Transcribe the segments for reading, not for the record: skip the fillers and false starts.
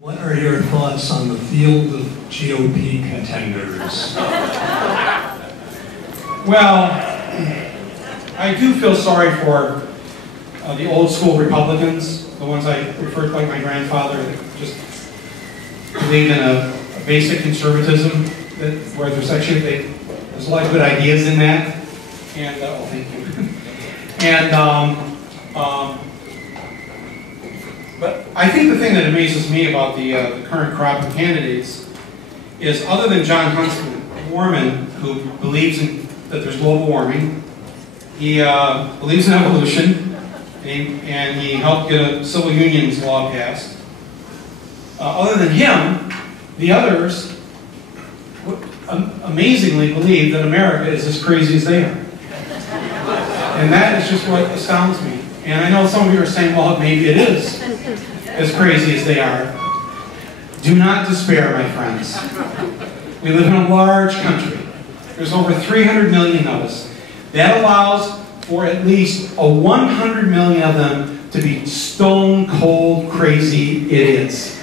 What are your thoughts on the field of GOP contenders? Well, I do feel sorry for the old school Republicans, the ones I referred to like my grandfather, that just believed in a basic conservatism, where there's actually there's a lot of good ideas in that. And oh, thank you. And but I think the thing that amazes me about the current crop of candidates is, other than John Huntsman, a Mormon who believes that there's global warming, he believes in evolution, and he helped get a civil unions law passed. Other than him, the others amazingly believe that America is as crazy as they are. And that is just what astounds me. And I know some of you are saying, well, maybe it is as crazy as they are. Do not despair, my friends. We live in a large country. There's over 300 million of us. That allows for at least 100 million of them to be stone cold crazy idiots.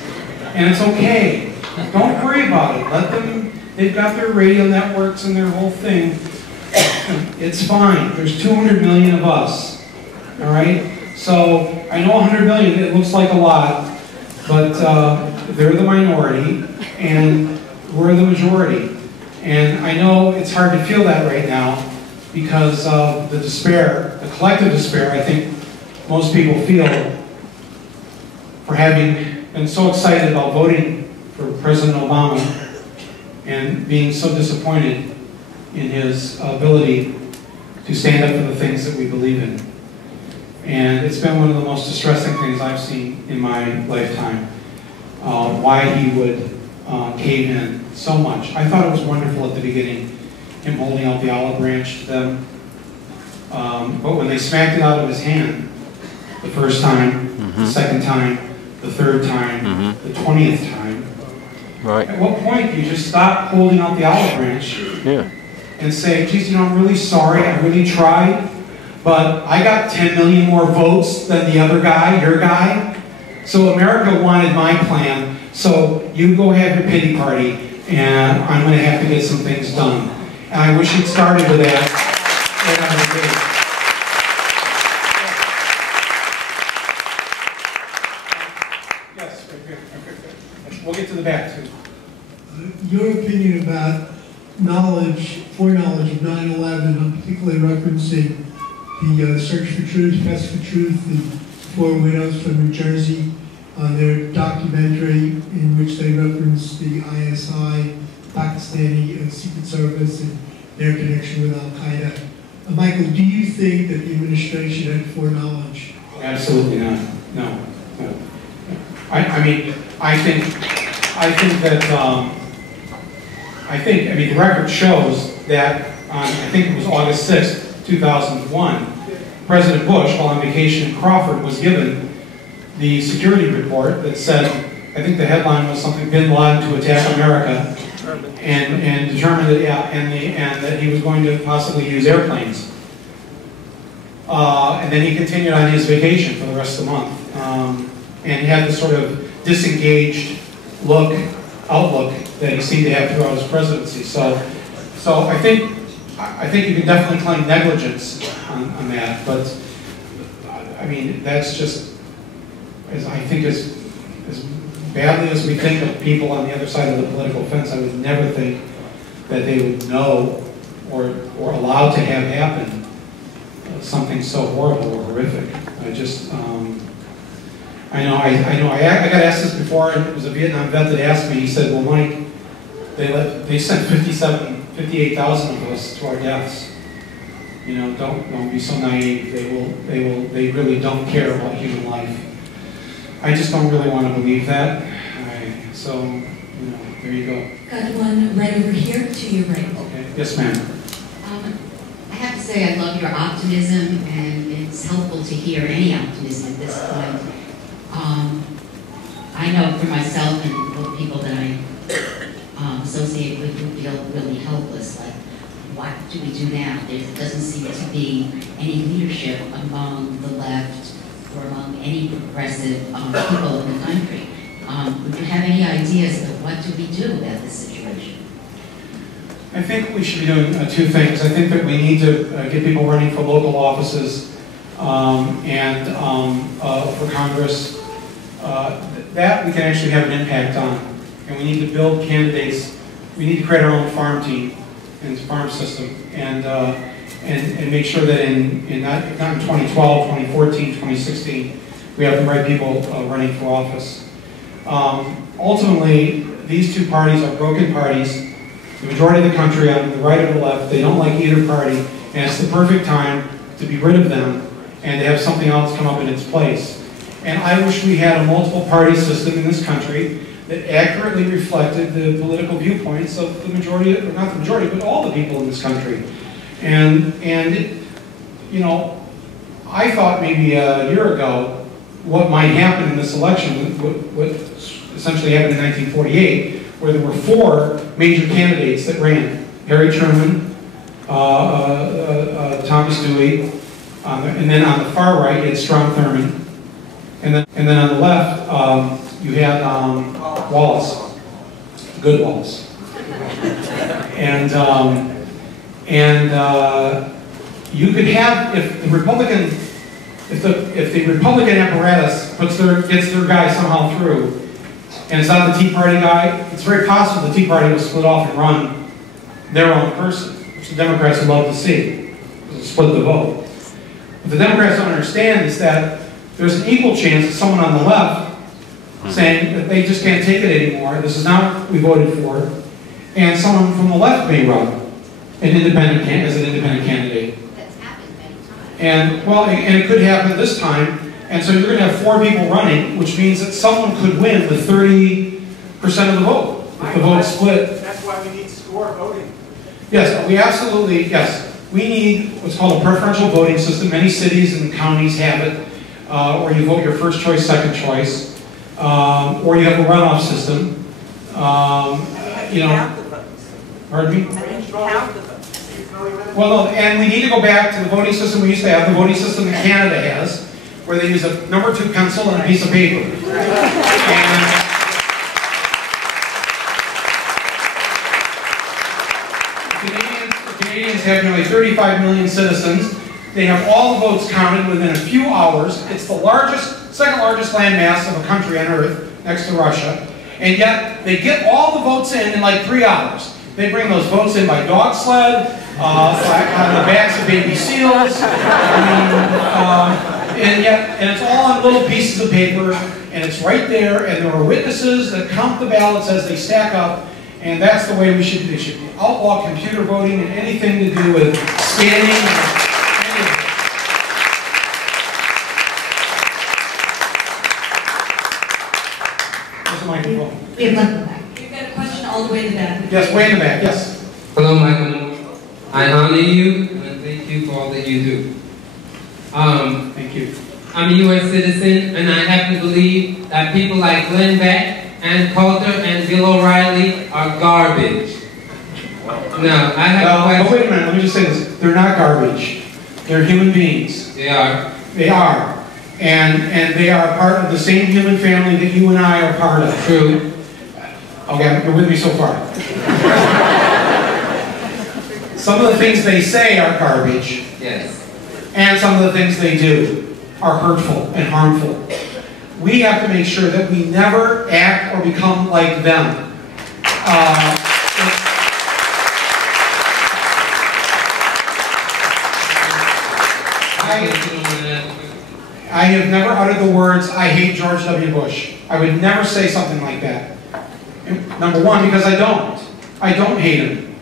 And it's okay. Don't worry about it. Let them, they've got their radio networks and their whole thing. It's fine. There's 200 million of us. All right? So I know 100 million, it looks like a lot, but they're the minority and we're the majority. And I know it's hard to feel that right now because of the despair, the collective despair I think most people feel for having been so excited about voting for President Obama and being so disappointed in his ability to stand up for the things that we believe in. And it's been one of the most distressing things I've seen in my lifetime, why he would cave in so much. I thought it was wonderful at the beginning, him holding out the olive branch to them. But when they smacked it out of his hand, the first time, the second time, the third time, the 20th time, right. At what point do you just stop holding out the olive branch and say, geez, you know, I'm really sorry, I really tried, but I got 10 million more votes than the other guy, your guy. So America wanted my plan, so you go have your pity party, and I'm going to have to get some things done. And I wish it started with that right out of the gate. Yes, right here. We'll get to the back, too. Your opinion about knowledge, foreknowledge of 9/11, particularly referencing the Search for Truth, Quest for Truth, the four widows from New Jersey, their documentary in which they reference the ISI, Pakistani Secret Service, and their connection with Al-Qaeda. Michael, do you think that the administration had foreknowledge? Absolutely not. No. I mean, I think the record shows that on, I think it was August 6th, 2001, President Bush, while on vacation in Crawford, was given the security report that said, I think the headline was something, Bin Laden to attack America, and determined that, and that he was going to possibly use airplanes. And then he continued on his vacation for the rest of the month. And he had this sort of disengaged outlook that he seemed to have throughout his presidency. So I think you can definitely claim negligence on that, but I mean, that's just, as badly as we think of people on the other side of the political fence, I would never think that they would know or allow to have happen something so horrible or horrific. I got asked this before, and it was a Vietnam vet that asked me. He said, well, Mike, they sent 58,000 of us to our deaths. You know, don't be so naive. They really don't care about human life. I just don't really want to believe that. So, you know, there you go. Got one right over here to your right. Okay. Yes, ma'am. I have to say I love your optimism, and it's helpful to hear any optimism at this point. I know for myself and the people that I associate with who feel really helpless, like, what do we do now? There doesn't seem to be any leadership among the left or among any progressive people in the country. Would you have any ideas of what do we do about this situation? I think we should be doing two things. I think that we need to get people running for local offices and for Congress. That we can actually have an impact on. And we need to build candidates. We need to create our own farm team and farm system and make sure that not in 2012, 2014, 2016, we have the right people running for office. Ultimately, these two parties are broken parties. The majority of the country on the right or the left, they don't like either party, and it's the perfect time to be rid of them and to have something else come up in its place. And I wish we had a multiple party system in this country that accurately reflected the political viewpoints of the majority, or not the majority, but all the people in this country. And you know, I thought maybe a year ago what might happen in this election, what essentially happened in 1948, where there were 4 major candidates that ran: Harry Truman, Thomas Dewey, and then on the far right you had Strom Thurmond, and then on the left you had Wallace, good Wallace, and you could have, if the Republican apparatus gets their guy somehow through, and it's not the Tea Party guy, it's very possible the Tea Party will split off and run their own person, which the Democrats would love to see, split the vote. What the Democrats don't understand is that there's an equal chance that someone on the left saying that they just can't take it anymore, this is not what we voted for, and someone from the left may run as an independent candidate. That's happened many times. And it could happen this time. And so you're going to have 4 people running, which means that someone could win with 30% of the vote. If the vote split. That's why we need score voting. Yes, we absolutely, yes. We need what's called a preferential voting system. Many cities and counties have it, where you vote your first choice, second choice, or you have a runoff system. You know, pardon me? Well, no, and we need to go back to the voting system we used to have, the voting system that Canada has, where they use a number 2 pencil and a piece of paper. And the Canadians have nearly 35 million citizens. They have all the votes counted within a few hours. It's the second largest landmass of a country on Earth, next to Russia. And yet, they get all the votes in like 3 hours. They bring those votes in by dog sled, on the backs of baby seals. And it's all on little pieces of paper, and it's right there, and there are witnesses that count the ballots as they stack up, and that's the way we should do it. Should outlaw computer voting and anything to do with scanning. There's a microphone. We've got a question all the way in the back. Yes, way in the back, yes. Hello, Michael. I honor you, and thank you for all that you do. Thank you. I'm a U.S. citizen, and I have to believe that people like Glenn Beck, Ann Coulter, and Bill O'Reilly are garbage. Now, I have a question. Oh, wait a minute, let me just say this. They're not garbage. They're human beings. They are. They are. And they are part of the same human family that you and I are part of. True. Okay, you're with me so far. Some of the things they say are garbage. Yes. And some of the things they do are hurtful and harmful. We have to make sure that we never act or become like them. I have never uttered the words, I hate George W. Bush. I would never say something like that. Number one, because I don't. I don't hate him.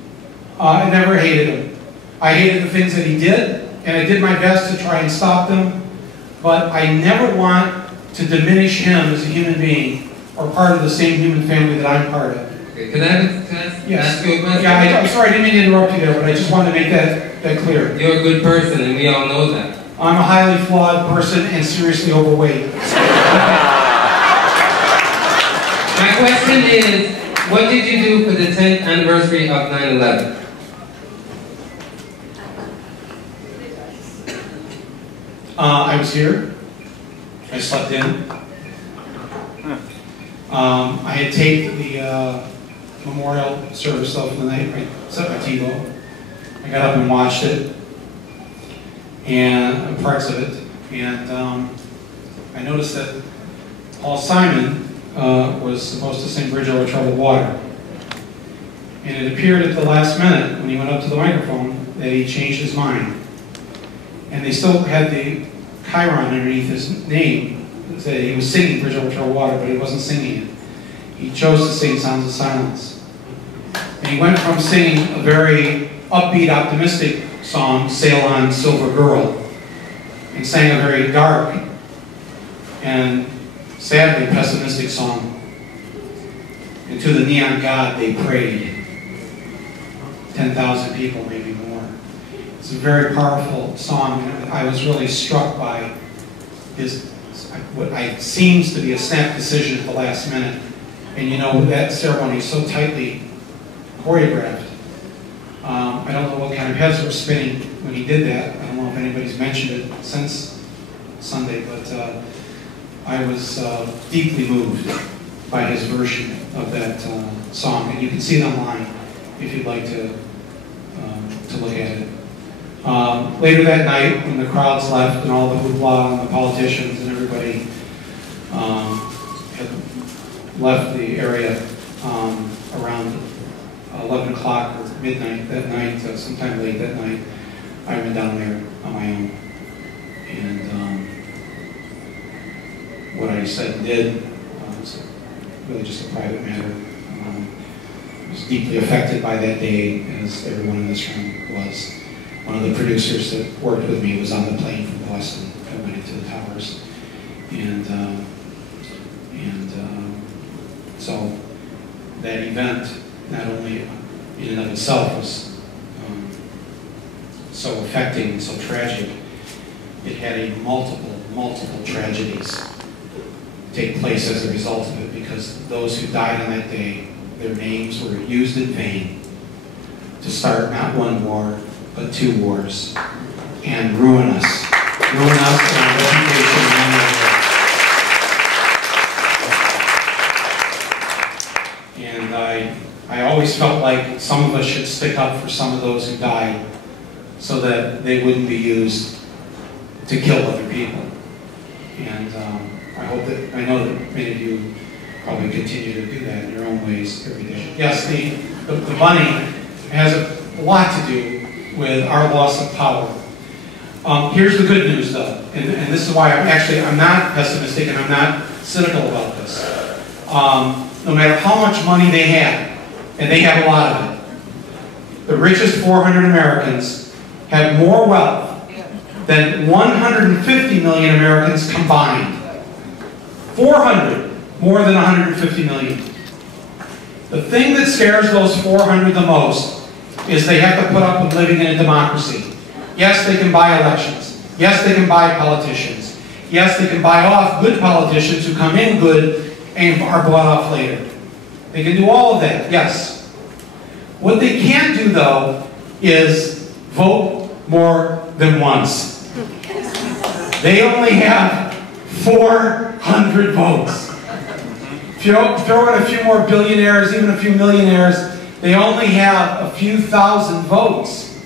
I never hated him. I hated the things that he did, and I did my best to try and stop them, but I never want to diminish him as a human being or part of the same human family that I'm part of. Okay, can I ask you a question? Yeah, I'm sorry, I didn't mean to interrupt you there, but I just wanted to make that clear. You're a good person, and we all know that. I'm a highly flawed person and seriously overweight. My question is, what did you do for the 10th anniversary of 9/11? I was here. I slept in. I had taped the memorial service though for the night. I set my TiVo. I got up and watched it, and parts of it, and I noticed that Paul Simon was supposed to sing Bridge Over Troubled Water. And it appeared at the last minute, when he went up to the microphone, that he changed his mind. And they still had the chyron underneath his name, that he was singing Bridge Over Troubled Water, but he wasn't singing it. He chose to sing Sounds of Silence. And he went from singing a very upbeat, optimistic song, Sail On, Silver Girl, and sang a very dark and sadly pessimistic song. And to the neon god they prayed. 10,000 people, maybe more. It's a very powerful song, and I was really struck by his, what seems to be a snap decision at the last minute. And you know, that ceremony is so tightly choreographed. I don't know what kind of heads were spinning when he did that. I don't know if anybody's mentioned it since Sunday, but I was deeply moved by his version of that song. And you can see it online if you'd like to look at it. Later that night, when the crowds left and all the hoopla and the politicians and everybody had left the area around 11 o'clock or midnight that night, sometime late that night, I went down there on my own. And what I said and did was really just a private matter. I was deeply affected by that day, as everyone in this room was. One of the producers that worked with me was on the plane from Boston that went into the towers. And so that event, not only in and of itself, was so affecting and so tragic, it had multiple tragedies take place as a result of it, because those who died on that day, their names were used in vain to start not one war, but two wars, and ruin us and our reputation around the world. And I always felt like some of us should stick up for some of those who died so that they wouldn't be used to kill other people. And I know that many of you probably continue to do that in your own ways every day. Yes, the money has a lot to do with our loss of power. Here's the good news, though, and this is why I'm not pessimistic and I'm not cynical about this. No matter how much money they have, and they have a lot of it, the richest 400 Americans have more wealth than 150 million Americans combined. 400, more than 150 million. The thing that scares those 400 the most is they have to put up with living in a democracy. Yes, they can buy elections. Yes, they can buy politicians. Yes, they can buy off good politicians who come in good and are bought off later. They can do all of that, yes. What they can't do, though, is vote more than once. They only have 400 votes. If you throw in a few more billionaires, even a few millionaires, they only have a few thousand votes.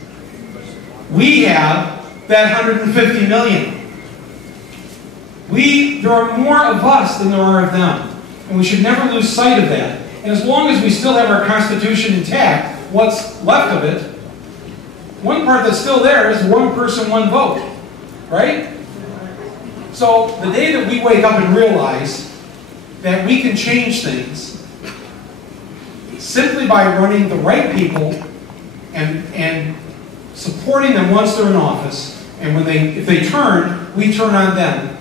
We have that 150 million. There are more of us than there are of them. And we should never lose sight of that. And as long as we still have our Constitution intact, what's left of it, one part that's still there is one person, one vote. Right? So the day that we wake up and realize that we can change things simply by running the right people and supporting them once they're in office, and if they turn, we turn on them.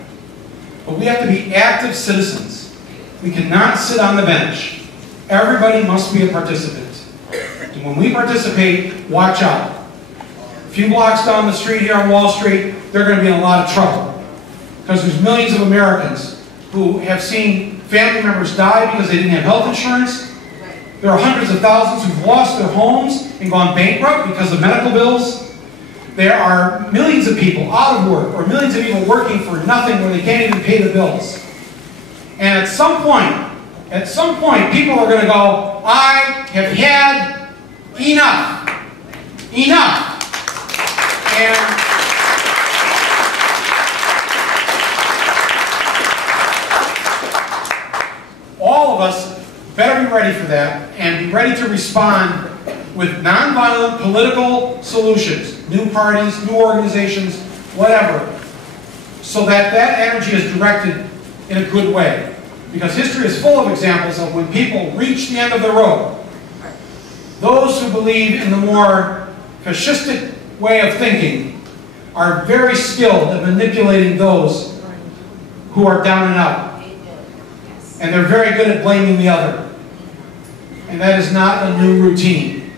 But we have to be active citizens. We cannot sit on the bench. Everybody must be a participant. And when we participate, watch out. A few blocks down the street here on Wall Street, they're going to be in a lot of trouble. Because there's millions of Americans who have seen family members die because they didn't have health insurance. There are hundreds of thousands who've lost their homes and gone bankrupt because of medical bills. There are millions of people out of work, or millions of people working for nothing where they can't even pay the bills. And at some point, At some point, people are going to go, I have had enough. Enough. And all of us better be ready for that and be ready to respond with nonviolent political solutions, new parties, new organizations, whatever, so that that energy is directed in a good way. Because history is full of examples of when people reach the end of the road. Those who believe in the more fascistic way of thinking are very skilled at manipulating those who are down and out. And they're very good at blaming the other. And that is not a new routine.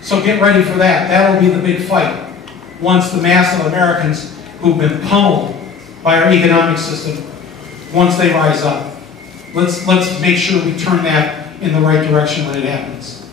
So get ready for that. That'll be the big fight once the mass of Americans who've been pummeled by our economic system, once they rise up. Let's make sure we turn that in the right direction when it happens.